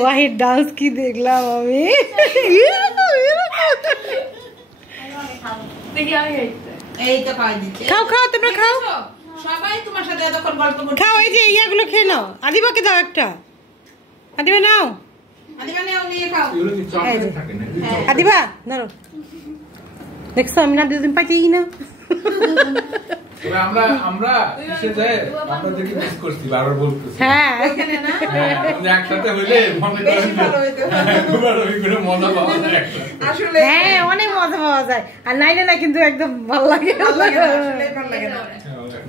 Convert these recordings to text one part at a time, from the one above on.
Wahid dance কি দেখলাম আমি। খাও খাও তোমরা খাও, সবাই তোমার সাথে এতক্ষণ গল্প করছে। খাও এই যে ইয়াগুলো খেয়ে নাও। আদিবাকে দাও একটা, আদিবা নাও, আদিবা নাও, নিয়ে খাও। আদিবা ধরো। দেখছো আমি না দুদিন পাইতেই না। আমরা আমরা এসে যায় আপনাদেরকে মিস করছি, বারবার বলতেছি। হ্যাঁ ওখানে না আমরা একসাথে হইলে মনে করেন বেশি ভালো হইতো। দুবার ওই করে মজা পাওয়া যায়। আসলে হ্যাঁ অনেক মজা পাওয়া যায়, আর নাইলে না কিন্তু একদম ভালো লাগে। ভালো লাগে না, আসলে ভালো লাগে না।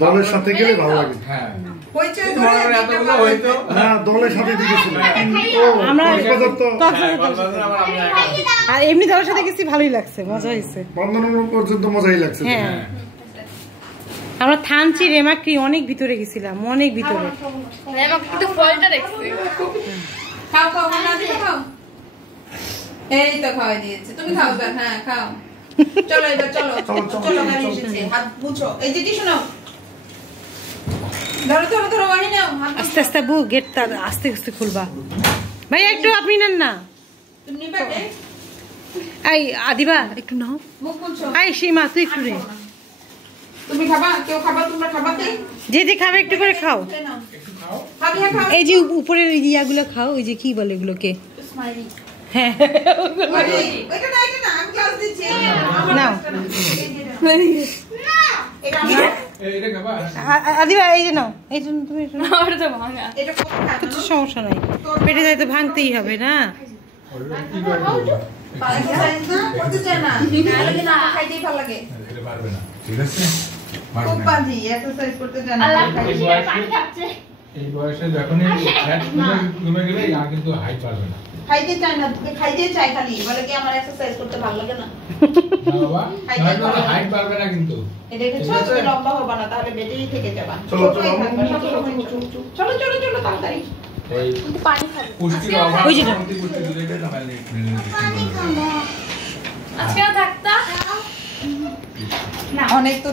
দলের সাথে গেলে ভালো লাগে। হ্যাঁ হইচই তোমার ধরে এতগুলো হইতো না, দলের সাথে দিয়েছিল আমরা কক্সবাজার আর এমনি দলের সাথে গেছি, ভালোই লাগছে, মজা হয়েছে। বন্ধন পর্যন্ত মজাই লাগছে। হ্যাঁ আমরা থানচি রেমাক্রি অনেক ভিতরে গেছিলাম, অনেক ভিতরে। খাও খাও, না দিয়ে খাও। এই তো খাওয়াই দিয়েছে, তুমি খাও এবার। হ্যাঁ খাও, চলো এবার চলো চলো, গাড়ি এসেছে, হাত মুছো। এই যে টিস্যু নাও, ধরো ধরো ধরো, ওয়াহি নাও। আস্তে আস্তে বউ গেটটা আস্তে আস্তে খুলবা। ভাই একটু আপনি নেন না। তুমি নিবা কে? এই আদিবা একটু নাও। মুখ মুছো। এই সীমা তুই একটু রে। তুমি খাবা? কেউ খাবা? তোমরা খাবা কি? যে যে খাবে একটু করে খাও। একটু খাও। খাবি? হ্যাঁ খাও। এই যে উপরের ইয়াগুলো খাও, ওই যে কি বলে এগুলোকে? স্মাইলি। হ্যাঁ ওইটা না, এটা না, আমি ক্লাস দিচ্ছি। নাও। না, এটা আমার। এটা খাবা? আদিবা এই যে নাও, এই যে তুমি এটা নাও। এটা কত খাবে? কিছু সমস্যা নাই, পেটে যাই তো ভাঙতেই হবে না। কি করবে? এক্সারসাইজ না করতে চায় না, লাগে না, খাইতেই ভালো লাগে। এটা পারবে না, ঠিক আছে? খুব বাজি, এক্সারসাইজ করতে চায় না। এই বয়সে যখনই ফ্যাট কমে গেলে আর কিন্তু হাইট পারবে না। খাইতে চায় না, খাইতে চায় খালি, বলে কি আমার এক্সারসাইজ করতে ভালো লাগে না। না বাবা, হাইট পারবে না কিন্তু। এটা দেখছো, তুমি লম্বা হবে না, তাহলে বেডেই থেকে যাবা। চলো, চলো, চলো চলো চলো তাড়াতাড়ি। এই পুষ্টির অভাব, পুষ্টি দিলে এটা মেলে অনেক তো